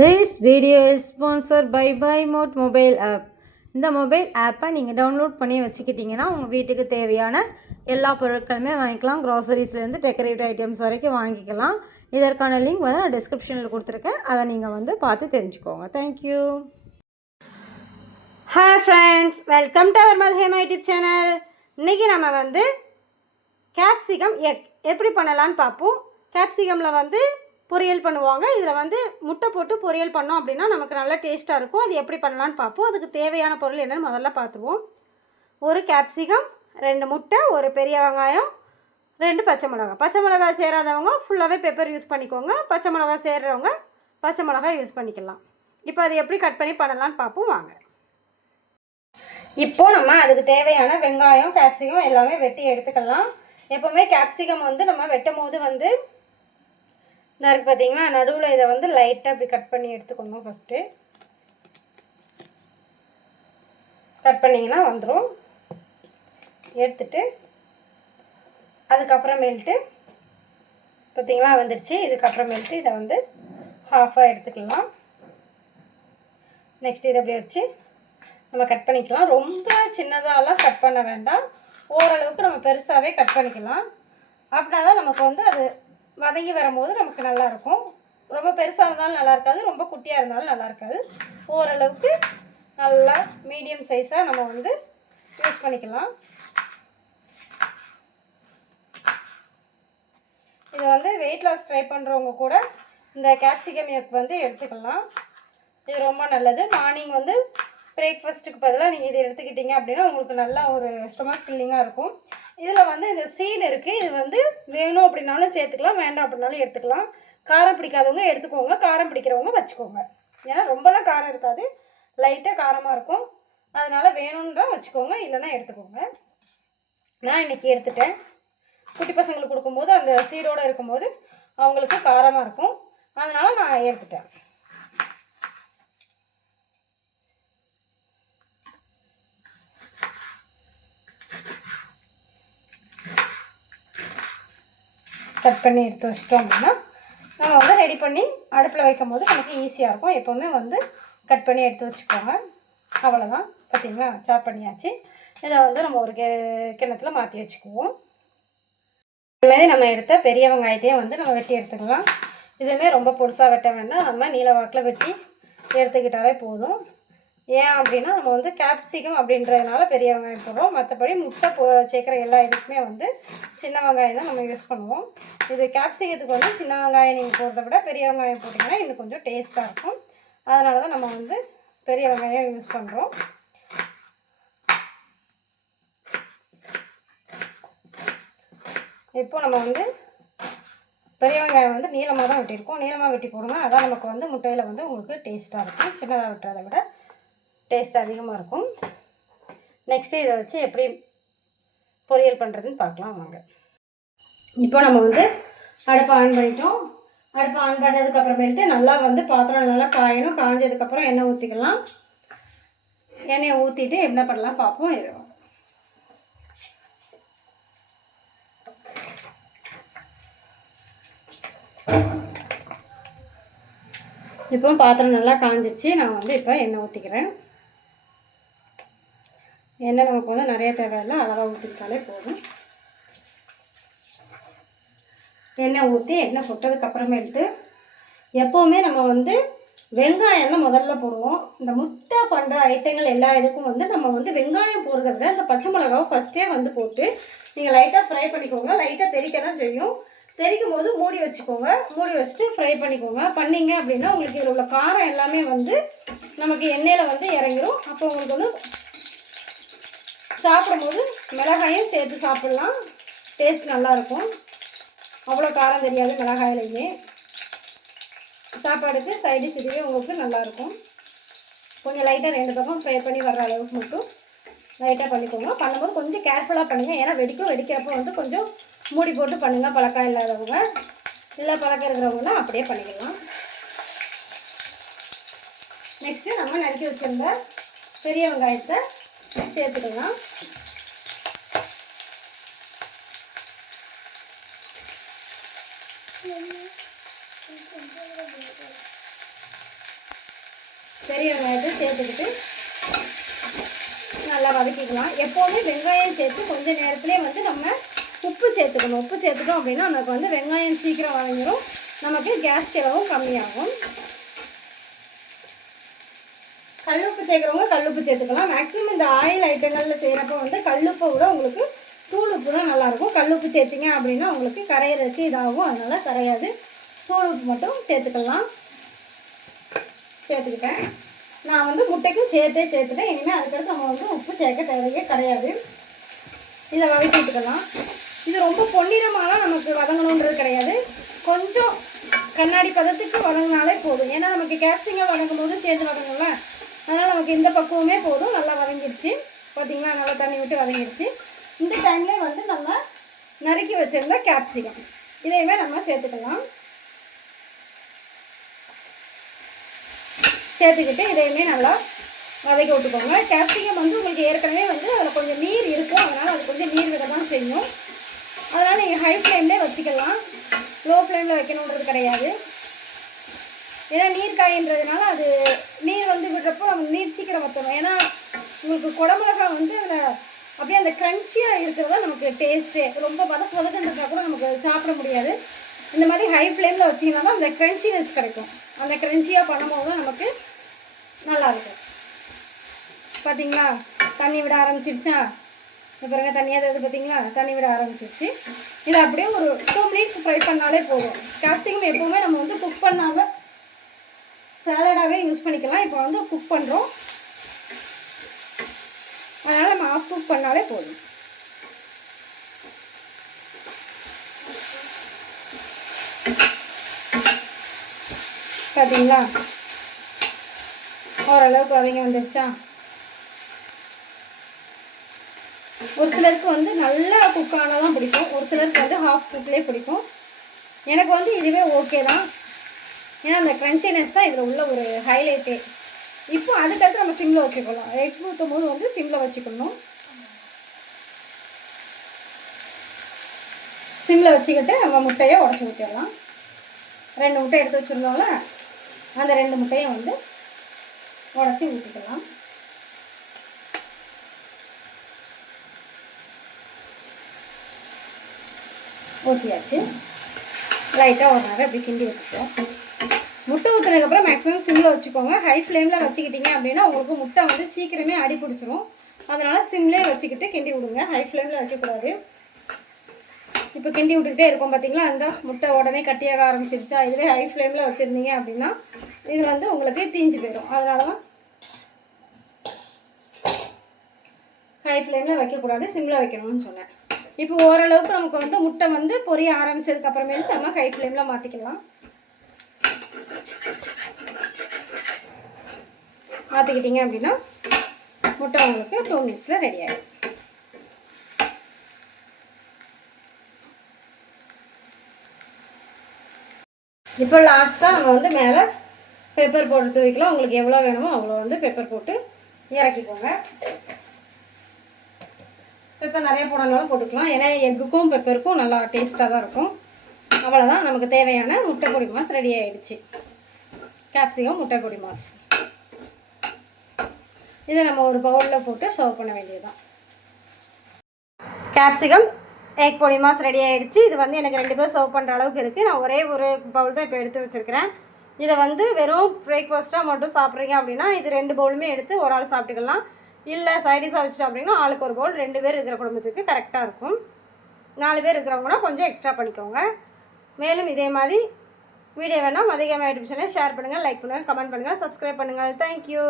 This video is sponsored by BuyMode mobile app. இந்த mobile ஆப்பை நீங்கள் டவுன்லோட் பண்ணி வச்சுக்கிட்டிங்கன்னா உங்கள் வீட்டுக்கு தேவையான எல்லா பொருட்களுமே வாங்கிக்கலாம். க்ராசரிஸ்லேருந்து டெக்கரேட்டிவ் ஐட்டம்ஸ் வரைக்கும் வாங்கிக்கலாம். இதற்கான லிங்க் வந்து நான் டிஸ்கிரிப்ஷனில் கொடுத்துருக்கேன். அதை நீங்கள் வந்து பார்த்து தெரிஞ்சுக்கோங்க. Thank you. Hi friends, welcome to our Madhuhema YouTube channel. இன்றைக்கி நம்ம வந்து கேப்சிகம் எக் எப்படி பண்ணலான்னு பார்ப்போம். கேப்சிகமில் வந்து பொரியல் பண்ணுவாங்க. இதில் வந்து முட்டை போட்டு பொரியல் பண்ணோம் அப்படின்னா நமக்கு நல்லா டேஸ்ட்டாக இருக்கும். அது எப்படி பண்ணலான்னு பார்ப்போம். அதுக்கு தேவையான பொருள் என்னென்னு முதல்ல பார்த்துருவோம். ஒரு கேப்சிகம், 2 முட்டை, ஒரு பெரிய வெங்காயம், 2 பச்சை மிளகாய். பச்சை மிளகாய் சேராதவங்க ஃபுல்லாகவே பெப்பர் யூஸ் பண்ணிக்கோங்க. பச்சை மிளகாய் சேர்றவங்க பச்சை மிளகாய் யூஸ் பண்ணிக்கலாம். இப்போ அது எப்படி கட் பண்ணி பண்ணலான்னு பார்ப்போம் வாங்க. இப்போது நம்ம அதுக்கு தேவையான வெங்காயம், கேப்சிகம் எல்லாமே வெட்டி எடுத்துக்கலாம். எப்போவுமே கேப்சிகம் வந்து நம்ம வெட்டும் போது வந்து இந்த இருக்குது பார்த்தீங்கன்னா, நடுவில் இதை வந்து லைட்டாக இப்படி கட் பண்ணி எடுத்துக்கணும். ஃபஸ்ட்டு கட் பண்ணிங்கன்னா வந்துடும். எடுத்துட்டு அதுக்கப்புறமேல்ட்டு பார்த்தீங்களா வந்துருச்சு. இதுக்கப்புறமேல்ட்டு இதை வந்து ஹாஃபாக எடுத்துக்கலாம். நெக்ஸ்ட் இதை அப்படி வச்சு நம்ம கட் பண்ணிக்கலாம். ரொம்ப சின்னதாகலாம் கட் பண்ண வேண்டாம். ஓரளவுக்கு நம்ம பெருசாகவே கட் பண்ணிக்கலாம். அப்படின்னா தான் நமக்கு வந்து அது வதங்கி வரும்போது நமக்கு நல்லாயிருக்கும். ரொம்ப பெருசாக இருந்தாலும் நல்லா இருக்காது, ரொம்ப குட்டியாக இருந்தாலும் நல்லா இருக்காது. ஓரளவுக்கு நல்லா மீடியம் சைஸாக நம்ம வந்து யூஸ் பண்ணிக்கலாம். இது வந்து வெயிட் லாஸ் ட்ரை பண்ணுறவங்க கூட இந்த கேப்சிகம் எக் வந்து எடுத்துக்கலாம். இது ரொம்ப நல்லது. மார்னிங் வந்து பிரேக்ஃபாஸ்ட்டுக்கு பதிலாக நீங்கள் இதை எடுத்துக்கிட்டிங்க அப்படின்னா உங்களுக்கு நல்லா ஒரு ஸ்டொமக் ஃபில்லிங்காக இருக்கும். இதில் வந்து இந்த சீடு இருக்குது. இது வந்து வேணும் அப்படின்னாலும் சேர்த்துக்கலாம், வேண்டாம் அப்படின்னாலும் எடுத்துக்கலாம். காரம் பிடிக்காதவங்க எடுத்துக்கோங்க, காரம் பிடிக்கிறவங்க வச்சுக்கோங்க. ஏன்னா ரொம்பலாம் காரம் இருக்காது, லைட்டாக காரமாக இருக்கும். அதனால் வேணுன்றா வச்சுக்கோங்க, இல்லைன்னா எடுத்துக்கோங்க. நான் இன்றைக்கி எடுத்துட்டேன். குட்டி பசங்களுக்கு கொடுக்கும்போது அந்த சீடோடு இருக்கும்போது அவங்களுக்கு காரமாக இருக்கும், அதனால் நான் எடுத்துட்டேன். கட் பண்ணி எடுத்து வச்சிட்டோம் அப்படின்னா நம்ம வந்து ரெடி பண்ணி அடுப்பில் வைக்கும் போது நமக்கு ஈஸியாக இருக்கும். எப்போவுமே வந்து கட் பண்ணி எடுத்து வச்சுக்கோங்க. அவ்வளோதான். பார்த்திங்களா, சாப் பண்ணியாச்சு. இதை வந்து நம்ம ஒரு கிண்ணத்தில் மாற்றி வச்சுக்குவோம். இதுமாதிரி நம்ம எடுத்த பெரிய வெங்காயத்தையும் வந்து நம்ம வெட்டி எடுத்துக்கலாம். இதுவுமே ரொம்ப பொருசாக வெட்ட வேண்டாம், நம்ம நீல வாக்கில் வெட்டி எடுத்துக்கிட்டாலே போதும். ஏன் அப்படின்னா நம்ம வந்து கேப்சிகம் அப்படின்றதுனால பெரிய வெங்காயம் போடுறோம். மற்றபடி முட்டை சேர்க்குற எல்லா இதுக்குமே வந்து சின்ன வெங்காயம் தான் நம்ம யூஸ் பண்ணுவோம். இது கேப்சிகத்துக்கு வந்து சின்ன வெங்காயம் நீங்கள் போடுறத விட பெரிய வெங்காயம் போட்டிங்கன்னா இன்னும் கொஞ்சம் டேஸ்ட்டாக இருக்கும். அதனால தான் நம்ம வந்து பெரிய வெங்காயம் யூஸ் பண்ணுறோம். இப்போது நம்ம வந்து பெரிய வெங்காயம் வந்து நீளமாக தான் வெட்டியிருக்கோம். நீளமாக வெட்டி போடுங்க, அதான் நமக்கு வந்து முட்டையில் வந்து உங்களுக்கு டேஸ்ட்டாக இருக்கும். சின்னதாக வெட்டுறதை விட டேஸ்ட் அதிகமாக இருக்கும். நெக்ஸ்ட்டு இதை வச்சு எப்படி பொரியல் பண்ணுறதுன்னு பார்க்கலாம் வாங்க. இப்போ நம்ம வந்து அடுப்பை ஆன் பண்ணிட்டோம். அடுப்பை ஆன் பண்ணதுக்கப்புறமேட்டு நல்லா வந்து பாத்திரம் நல்லா காயணும். காஞ்சதுக்கப்புறம் எண்ணெய் ஊற்றிக்கலாம். எண்ணெயை ஊற்றிட்டு என்ன பண்ணலாம் பார்ப்போம். இது இப்போ பாத்திரம் நல்லா காஞ்சிருச்சு. நான் வந்து இப்போ எண்ணெய் ஊற்றிக்கிறேன். எண்ணெய் நமக்கு வந்து நிறைய தேவையில்லை, அளவாக ஊற்றிக்கிட்டாலே போதும். எண்ணெய் ஊற்றி எண்ணெய் சொட்டதுக்கப்புறமேட்டு எப்போவுமே நம்ம வந்து வெங்காயம் தான் முதல்ல போடுவோம். இந்த முட்டை பண்ணுற ஐட்டங்கள் எல்லா இதுக்கும் வந்து நம்ம வந்து வெங்காயம் போடுறத விட இந்த பச்சை மிளகாவை ஃபஸ்ட்டே வந்து போட்டு நீங்கள் லைட்டாக ஃப்ரை பண்ணிக்கோங்க. லைட்டாக தெறிக்க தான் செய்யும். தெரிக்கும் போது மூடி வச்சுக்கோங்க. மூடி வச்சுட்டு ஃப்ரை பண்ணிக்கோங்க. பண்ணிங்க அப்படின்னா உங்களுக்கு இதில் உள்ள காரம் எல்லாமே வந்து நமக்கு எண்ணெயில் வந்து இறங்கிடும். அப்போ உங்களுக்கு வந்து சாப்பிடும்போது மிளகாயும் சேர்த்து சாப்பிட்லாம், டேஸ்ட் நல்லாயிருக்கும். அவ்வளோ காரம் தெரியாது மிளகாயிலையுமே. சாப்பாடுக்கு சைடிஷ் இதுவே உங்களுக்கு நல்லாயிருக்கும். கொஞ்சம் லைட்டாக 2 பக்கம் ஃப்ரை பண்ணி வர்ற அளவுக்கு மட்டும் லைட்டாக பண்ணிக்கோங்க. பண்ணும்போது கொஞ்சம் கேர்ஃபுல்லாக பண்ணுங்கள். ஏன்னா வெடிக்கிறப்போ வந்து கொஞ்சம் மூடி போட்டு பண்ணுங்கள். பழக்கம் இல்லாதவங்க இல்லை பழக்கம் இருக்கிறவங்கன்னா அப்படியே பண்ணிக்கலாம். நெக்ஸ்ட்டு நம்ம நறுக்கி வச்சுருந்த பெரிய வெங்காயத்தை சேர்த்துக்கலாம். பெரிய வெங்காயத்தை சேர்த்துக்கிட்டு நல்லா வதக்கிக்கலாம். எப்போவுமே வெங்காயம் சேர்த்து கொஞ்சம் நேரத்துலேயே வந்து நம்ம உப்பு சேர்த்துக்கணும். உப்பு சேர்த்துட்டோம் அப்படின்னா நமக்கு வந்து வெங்காயம் சீக்கிரம் வதங்கிடும், நமக்கு கேஸ் செலவும் கம்மியாகும். கல்லுப்பு சேர்க்குறவங்க கல்லுப்பு சேர்த்துக்கலாம். மேக்ஸிமம் இந்த ஆயில் ஐட்டங்களில் செய்கிறப்ப வந்து கல்லுப்பை விட உங்களுக்கு தூள் உப்பு தான் நல்லாயிருக்கும். கல்லுப்பு சேர்த்திங்க அப்படின்னா உங்களுக்கு கரையிறதுக்கு இதாகும், அதனால் கரையாது. தூள் உப்பு மட்டும் சேர்த்துக்கலாம். சேர்த்துக்கிட்டேன். நான் வந்து முட்டைக்கும் சேர்த்துட்டேன். இனிமேல் அதுக்கடுத்து நம்ம வந்து உப்பு சேர்க்க தேவையே கிடையாது. இதை வதக்கி விட்டுக்கலாம். இது ரொம்ப பொன்னிறமாலாம் நமக்கு வதங்கணுன்றது கிடையாது, கொஞ்சம் கண்ணாடி பதத்துக்கு வதங்கினாலே போதும். ஏன்னா நமக்கு கேப்சிகம் வதங்கும் போது சேர்த்து வதங்கல, அதனால் நமக்கு இந்த பக்குவமே போதும். நல்லா வதங்கிடுச்சு பார்த்திங்களா, நல்லா தண்ணி விட்டு வதங்கிடுச்சு. இந்த டைம்லேயே வந்து நம்ம நறுக்கி வச்சுருந்த கேப்சிகம் இதையுமே நம்ம சேர்த்துக்கலாம். சேர்த்துக்கிட்டு இதையுமே நல்லா வதக்கி விட்டுக்கோங்க. கேப்சிகம் வந்து உங்களுக்கு ஏற்கனவே வந்து அதில் கொஞ்சம் நீர் இருக்கும், அதனால் அது கொஞ்சம் நீர் விட தான் செய்யும். அதனால் நீங்கள் ஹை ஃப்ளேம்லேயே வச்சுக்கலாம், லோ ஃப்ளேமில் வைக்கணுன்றது கிடையாது. ஏன்னா நீர் காயின்றதுனால அது நீர் வந்து விடுறப்போ நம்ம நீர் சீக்கிரம் வற்றணும். ஏன்னா உங்களுக்கு குடமிளகா வந்து அதில் அப்படியே அந்த க்ரன்ச்சியாக இருக்கிறதா நமக்கு டேஸ்ட்டே. ரொம்ப வதக்குன்றதா கூட நமக்கு சாப்பிட முடியாது. இந்த மாதிரி ஹை ஃப்ளேமில் வச்சிங்கன்னா தான் அந்த க்ரன்ச்சினஸ் கிடைக்கும். அந்த க்ரன்ச்சியாக பண்ணும்போது தான் நமக்கு நல்லாயிருக்கும். பார்த்திங்களா, தண்ணி விட ஆரம்பிச்சிடுச்சா? இப்போ பாருங்க தண்ணியாக எது பார்த்திங்களா, தண்ணி விட ஆரம்பிச்சிடுச்சு. இதை அப்படியே ஒரு 2 மினிட்ஸ் ஃப்ரை பண்ணாலே போதும். கேப்சிகம் எப்போவுமே நம்ம வந்து குக் பண்ணாமல் சாலடாகவே யூஸ் பண்ணிக்கலாம். இப்போ வந்து குக் பண்ணுறோம், அதனால் நம்ம ஆஃப் குக் பண்ணாலே போதும். பார்த்தீங்களா, ஓரளவுக்கு வதங்கி வந்துடுச்சா? ஒரு சிலருக்கு வந்து நல்லா குக் ஆனால் தான் பிடிக்கும், ஒரு சிலருக்கு வந்து ஹாஃப் குக்லேயே பிடிக்கும். எனக்கு வந்து இதுவே ஓகே தான், ஏன்னா அந்த க்ரன்ச்சினஸ் தான் இதில் உள்ள ஒரு ஹைலைட்டே. இப்போ அதுக்கடுத்து நம்ம சிம்மில் வச்சுக்கலாம். எக் ஊற்றும் போது வந்து சிம்மில் வச்சுக்கணும். சிம்மில் வச்சுக்கிட்டு நம்ம முட்டையை உடச்சி ஊற்றிடலாம். 2 முட்டை எடுத்து வச்சுருந்தோம்ல, அந்த 2 முட்டையும் வந்து உடச்சி ஊற்றிக்கலாம். ஊற்றியாச்சு. லைட்டாக ஒரு நேரம் அப்படி கிண்டி வச்சுப்போம். முட்டை ஊற்றினதுக்கப்புறம் மேக்ஸிமம் சிம்மில் வச்சுக்கோங்க. ஹை ஃப்ளேமில் வச்சுக்கிட்டிங்க அப்படின்னா உங்களுக்கு முட்டை வந்து சீக்கிரமே அடி பிடிச்சிரும். அதனால் சிம்லேயே வச்சுக்கிட்டு கிண்டி விடுங்க, ஹை ஃப்ளேமில் வைக்கக்கூடாது. இப்போ கிண்டி விட்டுக்கிட்டே இருக்கும் பார்த்திங்களா, அந்த முட்டை உடனே கட்டியாக ஆரம்பிச்சிருச்சா? இதுவே ஹை ஃப்ளேமில் வச்சுருந்தீங்க அப்படின்னா இது வந்து உங்களுக்கு தீஞ்சு போயிடும். அதனால தான் ஹை ஃப்ளேமில் வைக்கக்கூடாது, சிம்மில் வைக்கணும்னு சொன்னேன். இப்போ ஓரளவுக்கு நமக்கு வந்து முட்டை வந்து பொரிய ஆரம்பித்ததுக்கப்புறமேட்டு நம்ம ஹை ஃப்ளேமில் மாற்றிக்கலாம். மாற்றிக்கிட்டிங்க அப்படின்னா முட்டை உங்களுக்கு 2 மினிட்ஸில் ரெடி ஆகிடும். இப்போ லாஸ்ட்டாக நம்ம வந்து மேலே பெப்பர் போட்டு தூவிக்கலாம். உங்களுக்கு எவ்வளோ வேணுமோ அவ்வளோ வந்து பெப்பர் போட்டு இறக்கிக்கோங்க. பெப்பர் நிறைய போடனாலும் போட்டுக்கலாம், ஏன்னா எக்குக்கும் பெப்பருக்கும் நல்லா டேஸ்ட்டாக தான் இருக்கும். அவ்வளோதான், நமக்கு தேவையான முட்டை பொடி மாஸ் ரெடி ஆகிடுச்சு. கேப்சிகம் முட்டை பொடி மாஸ். இதை நம்ம ஒரு பவுலில் போட்டு சர்வ் பண்ண வேண்டியதுதான். கேப்சிகம் எக் பொடி மாஸ் ரெடி ஆகிடுச்சு. இது வந்து எனக்கு 2 பேர் சர்வ் பண்ணுற அளவுக்கு இருக்குது. நான் ஒரே ஒரு பவுல் தான் இப்போ எடுத்து வச்சுருக்கிறேன். இதை வந்து வெறும் பிரேக்ஃபாஸ்ட்டாக மட்டும் சாப்பிட்றீங்க அப்படின்னா இது 2 பவுலுமே எடுத்து ஒரு ஆள் சாப்பிட்டுக்கலாம். இல்லை சைடிஷாக வச்சுட்டோம் அப்படின்னா ஆளுக்கு ஒரு பவுல், 2 பேர் இருக்கிற குடும்பத்துக்கு கரெக்டாக இருக்கும். 4 பேர் இருக்கிறவங்கன்னா கொஞ்சம் எக்ஸ்ட்ரா பண்ணிக்கோங்க. மேலும் இதே மாதிரி வீடியோ வேணால் மதியமாக யூடியூப் சேனல் ஷேர் பண்ணுங்கள், லைக் பண்ணுங்கள், கமெண்ட் பண்ணுங்கள், சப்ஸ்கிரைப் பண்ணுங்கள். தேங்க்யூ.